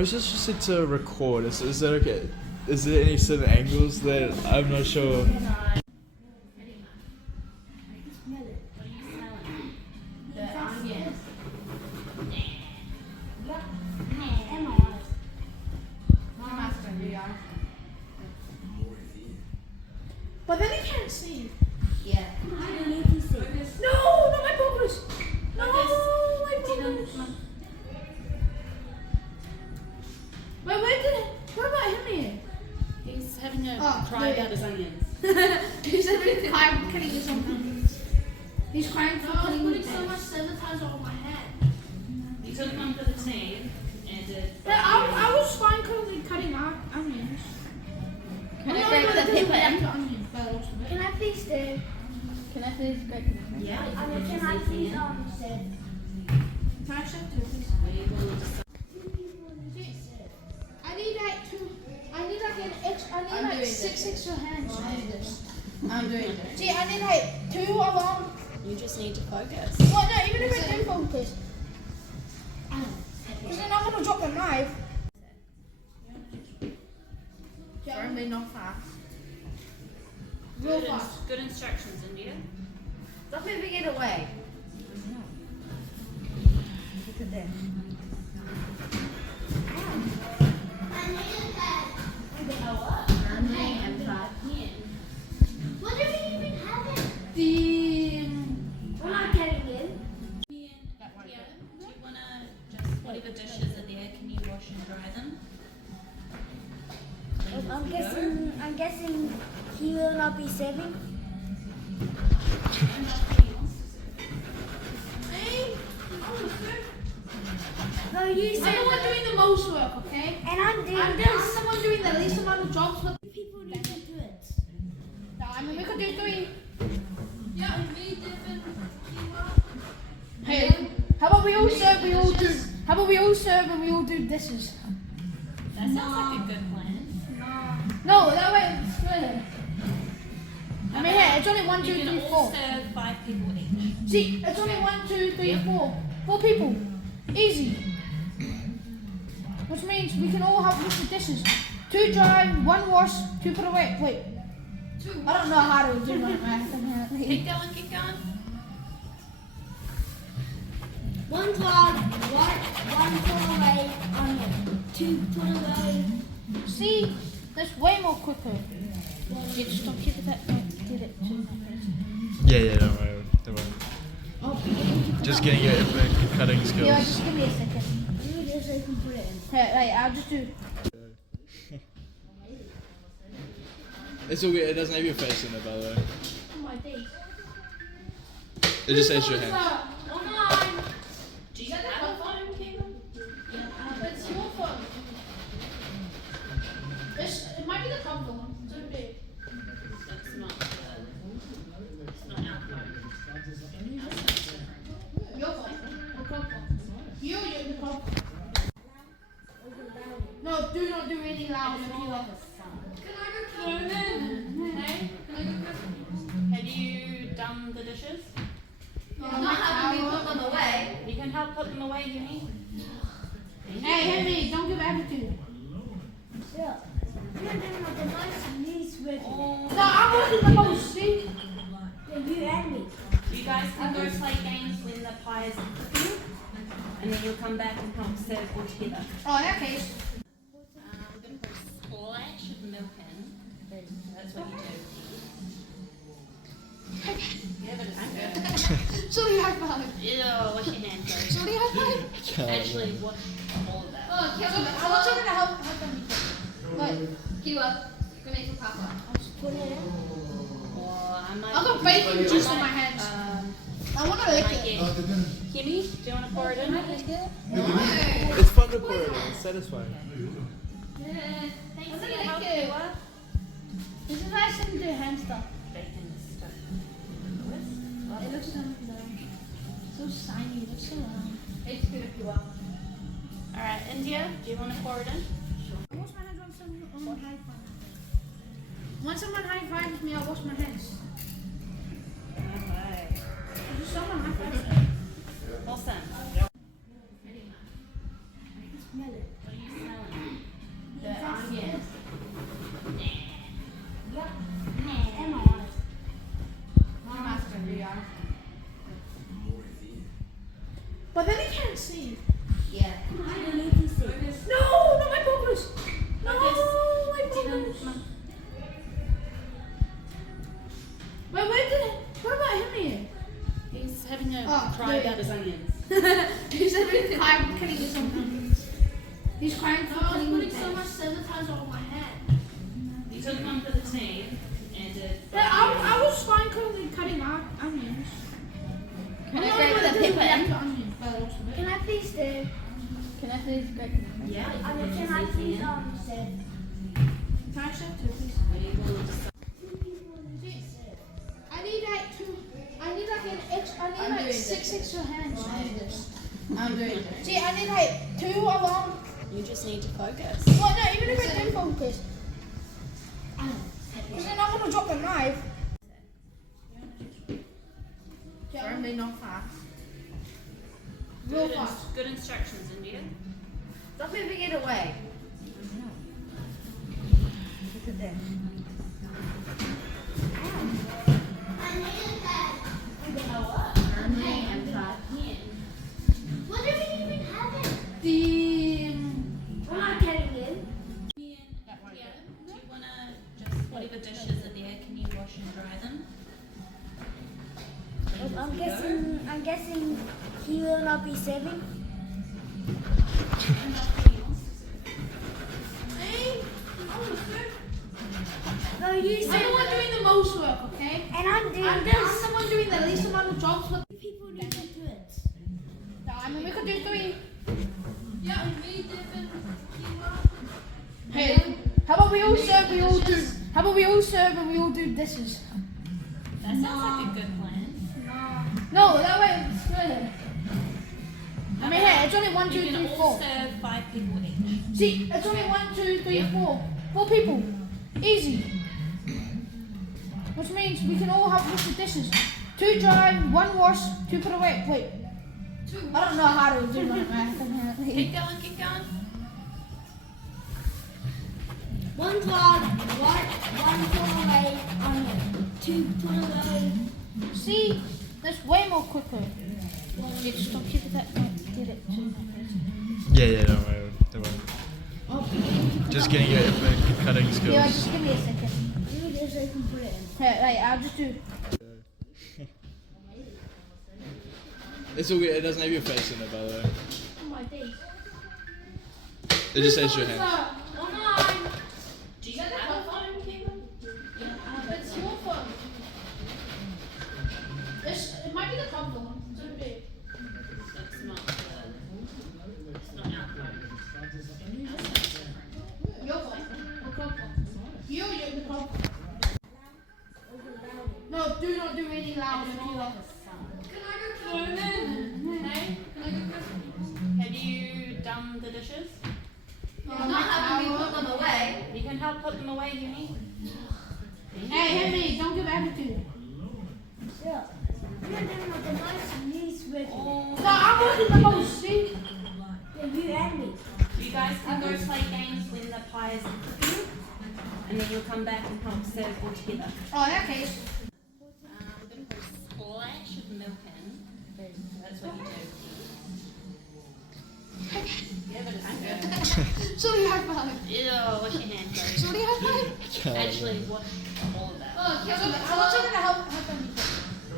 is this just set to record? Is that okay? Is there any certain angles that I'm not sure? But then he can't see. Yeah. No, not my focus. No, my focus. Wait, where did it? What about him here? He's having a Oh, cry yeah. about his onions. He's having a crying cutting his own onions. He's crying for cutting putting his so much onions. sanitizer on my hand. He took one for the team and did. Yeah, I was fine cutting our onions. Can No, I break no, the it doesn't paper react in? to onions, but also- Can I please stay? Can I please break the paper? Yeah. Can I please stay? Can I shift to please? I need like two. I need like an extra. I need I'm like doing six this. extra hands to do this. I'm doing it. See, I need like two along. You just need to focus. Well, no, even if I do focus, because then I'm gonna drop the knife. Firmly, not fast. Real fast. Good instructions, India. Don't ever get away. Look at them. What do we even have it? The We're not getting in. Do you want to just, whatever dishes are there, can you wash and dry them? I'm guessing he will not be saving. No, you I'm said. the one doing the most work, okay? And I'm doing I'm this. the one doing the least amount of jobs, but People need to do it. no, I mean we could do three. Yeah, me, Devin, Hey, how about we all serve? We all do. How about we all serve and we all do dishes? That sounds like a good plan. No, that way. I mean, here it's only 1, 2, You 3, can 4. all serve 5 people each. See, it's only 1, 2, 3, 4. 4 people. Easy. Which means we can all help with the dishes. 2 dry, 1 wash, 2 put away. Wait. I don't know how to do my math. Keep going, keep going. one vlog, one put away, onion. 2 put away. See, that's way more quicker. Get stop it that get it to my face. Yeah, don't worry. Don't worry. Just getting your epic cutting skills. Yeah, just give me a second. You just so you can put it in. Hey, right, I'll just do. It's all good. It doesn't have your face in it, by the way. Oh my days. It just says your hand. Do you have a phone, Caitlin? It's your phone. It might be the combo one. It's so big. That's not our phone. Your phone. Or club phone. You're the club phone. No, do not do anything loud. If you love us. Have you done the dishes? Not having me put them away. You can help put them away, Uni. Hey, Henry, don't give attitude. Yeah. You're doing like the nice knees ready. No, I'm working the most, see? Yeah, you and me. You guys can go play games when the pie is cooking, and then you'll come back and help serve all together. Oh, in that case. We're going to put a splash of milk in. That's what you do. Yeah, but it's good. Sorry, high five. Ew, wash your hands, though. Sorry, high five. Actually, wash all of that. Oh, I want someone to help them. Wait. Kiwa, gonna make some papa. Put it in. Or I might. I've got bacon juice on my hands. I want to lick Might it. get. Kimmy, do you want to pour it in? It's fun to pour it in. It's satisfying. Thanks for your like help, it. Kiwa. This is nice and do hand stuff. Bacon is stuck. It looks so shiny. It looks so round. It's good, Kiwa. Alright, India, do you want to pour it in? I wash my hands on someone high five. When someone high fives me, I wash my hands. Alright. Just someone high fives me. Awesome. Smell it. What do you smell? Come on. Wait, what about Henry? He's having a Oh, cry yeah. about his onions. He's having crying cutting his own onions. He's crying for I was cutting putting his so much sanitizer on my hand. You took one for the team and did. I was fine cutting our onions. Can I grab the pepper? Can I please do? Can I please grab Yeah. I mean, can I please say? Can I share two, please? What do you want to say? I need like two. I need like an extra. I need I'm like doing 6 extra hands. I'm doing this. See, I need like 2 along. You just need to focus. Well, no, even if I do focus. Because then I'm gonna drop the knife. Firmly not fast. Real Good, fast. good instructions, India. Stop moving it away. Look at that. Firmly and fast. What do we even have it? The. We're not getting in. Do you want to just, whatever dishes are there, can you wash and dry them? I'm guessing he will not be serving. No, you I'm said. the one doing the most work, okay? And I'm doing I'm this. the one doing the least amount of jobs. But People need to do it. I mean, we could do 3. Yeah, we didn't. Hey, how about we all serve? We all do. How about we all serve and we all do dishes? That sounds like a good plan. No, that way it's good. I mean, hey, it's only 1, 2, You 3, can 4. all serve 5 people each. See, it's only 1, 2, 3, 4. 4 people. Easy. Which means we can all have wash the dishes. 2 dry, 1 wash, 2 put away. Wait. I don't know how to do my math apparently. Keep going, keep going. One vlog, one put away onion. 2 put away. See, that's way more quicker. Just don't keep it that way. Get it to my face. Yeah, don't worry. Don't worry. Just getting your cutting Yeah, skills. just give me a second. Maybe this I can put it in. Hey, wait, I'll just do. It's all good. It doesn't have your face in it, by the way. Oh my days. It just says your hand. Do you have a phone, Caitlin? It's your phone. It might be the cover one. It's so big. It's not our phone. Your phone. The cover one. You're the cover. No, do not do any louder. Have you done the dishes? Not having me put them away. You can help put them away, you need. Hey, Henry, don't give attitude. Yeah. You're doing with the most least with it. No, I'm working the most, see? Yeah, you and me. You guys can go play games when the pie is cooking, and then you'll come back and help serve all together. Oh, in that case. We're going to put a splash of milk in. That's what you do. Yeah, but it's good. Sorry, high five. Ew, wash your hands, please. Sorry, high five. Actually, wash all of that. Oh, I want someone to help me.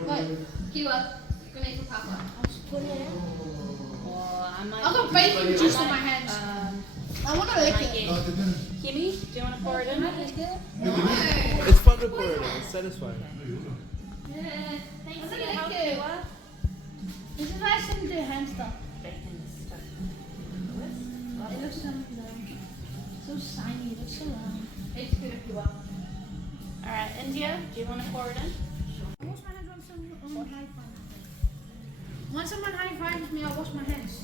Wait, Kiwa, grenade for Papa. I'll just put it in. Or I might. I've got bacon juice on my hands. I want to lick Might it. get. Kimmy, do you want to pour it in? It's fun to pour it in. It's satisfying. Thanks I'm for gonna your help, lick it. Kiwa. This is why I shouldn't do hand stuff. Bacon is stuck. It looks so shiny. It looks so round. It's good if you want. Alright, India, do you want to pour it in? I wash my hands on someone high five. When someone high fives me, I wash my hands.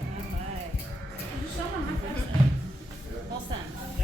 Alright. Just someone high fives me. Awesome.